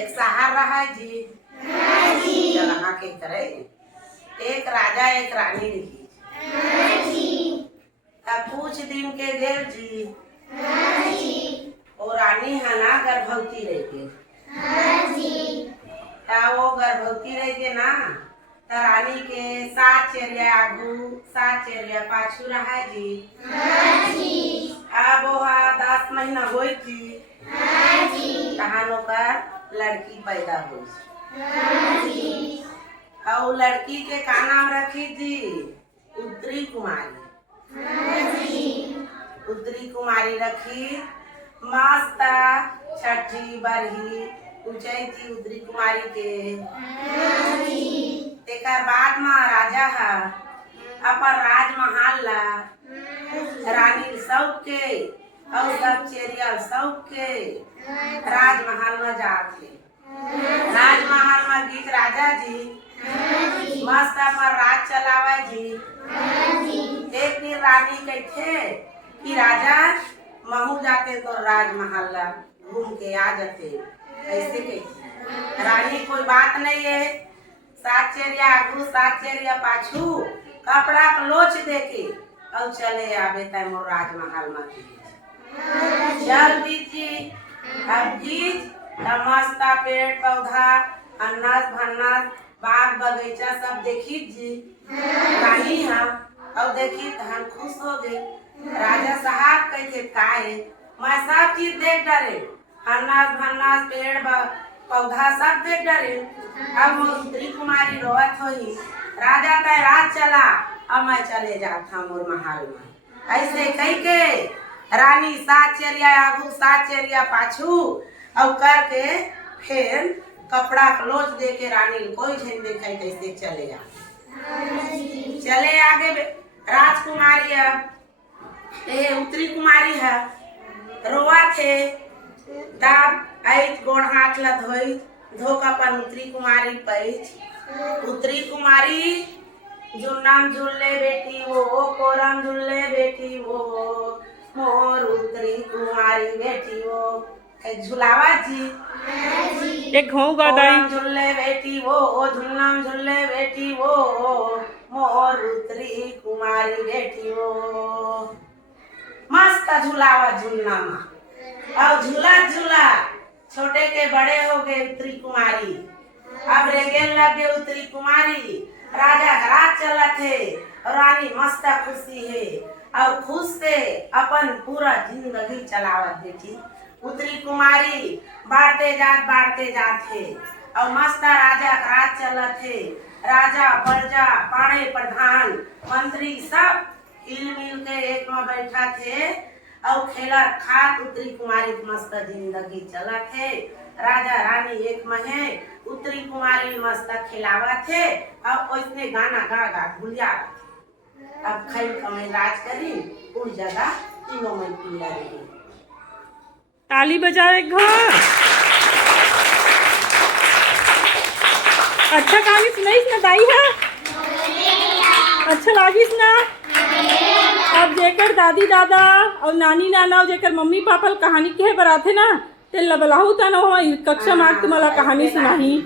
एक शहर रहा जी। हाँ जी। चल आके करे। एक राजा एक रानी रही। हाँ जी। अब कुछ दिन के गेल जी। हाँ जी। वो रानी है ना गर्भवती रह गई। हाँ जी। वो गर्भवती रह गई ना तो रानी के 7 चेरिया आगू 7 चेरिया पाछू रहा जी। हाँ जी। अब वो 10 महीना हुई थी। हाँ जी। तहां ओकर लड़की पैदा हुई। हाँ जी। और लड़की के का नाम रखी थी? उत्तरी कुमारी। हाँ जी। उत्तरी कुमारी रखी। मस्त छठी बरही पूछई थी उत्तरी कुमारी के। हाँ जी। तेकर बाद महाराजा है अपन राजमहल ला रानी सबके और सब चेरिया सबके राजमहल में जाते। राजमहल में गीत राजा जी मस्त अपन राज चलावा जी। एक दिन रानी कहते कि राजा महू जाते तो राजमहल ला घूम के आ जाते। ऐसे कहते रानी कोई बात नहीं है। 7 चेरिया आगू 7 चेरिया पाछू कपड़ा लोच देके और चले आवे तय मोर राजमहल में चल दीजी। अब गीत मस्त पेड़ पौधा अन्नस भन्नस बाग बगीचा सब देखी जी। रानी हाँ और देखी तो हम खुश हो गए। राजा साहब कहते काहे मैं सब चीज देख डरे अन्नस भन्नस पेड़ पौधा सब देख डरे। अब उत्तरी कुमारी रोवत हुई राजा का राज चला अब मैं चले जाता मोर महल में। ऐसे कह के रानी 7 चेरिया आगू 7 चेरिया पाछू और करके फिर कपड़ा क्लोज दे के रानी कोई झन देखे कैसे चले आ चले आगे राजकुमारी उत्तरी कुमारी है रोआ थे दाब आइत गोड़ हाथ ला धोई धोका पर उत्तरी कुमारी पैच उत्तरी कुमारी जुन्नाम झुल्ले बेटी वो कोरम झुल्ले बेटी वो मोर उत्तरी कुमारी बेटी वो झुलावा जी। एक घों गादाई झुल्ले बेटी वो झुन्नाम झुल्ले बेटी वो मोर उत्तरी कुमारी बेटी वो मस्त झुलावा झुन्नामा और झूला झूला छोटे के बड़े हो गए उत्तरी कुमारी। अब रेगेल लगे उत्तरी कुमारी राजा का राज चला थे और रानी मस्त खुशी है और खुश से अपन पूरा जिंदगी चलावत बेटी। उत्तरी कुमारी बाढ़ते जात थे और मस्त राजा का राज चला थे। राजा प्रजा पाड़े प्रधान मंत्री सब हिल मिल के एक में बैठा थे और खेला खात उत्तरी कुमारी मस्त जिंदगी चला थे। राजा रानी एक में है उत्तरी कुमारी मस्त खिलावा थे और उसने गाना गा गा भूलिया। अब खाई कमे राज करी उस जगह तीनों में पीला रही। ताली बजाओ एक घर। अच्छा कहानी सुनाईस ना दाई है अच्छा लागिस ना। अब जेकर दादी दादा और नानी नाना और जेकर मम्मी पापा कहानी कहे बराथे ना ते लबलाहू ता न हो कक्षा मार्ग तुम्हारा कहानी सुनाही।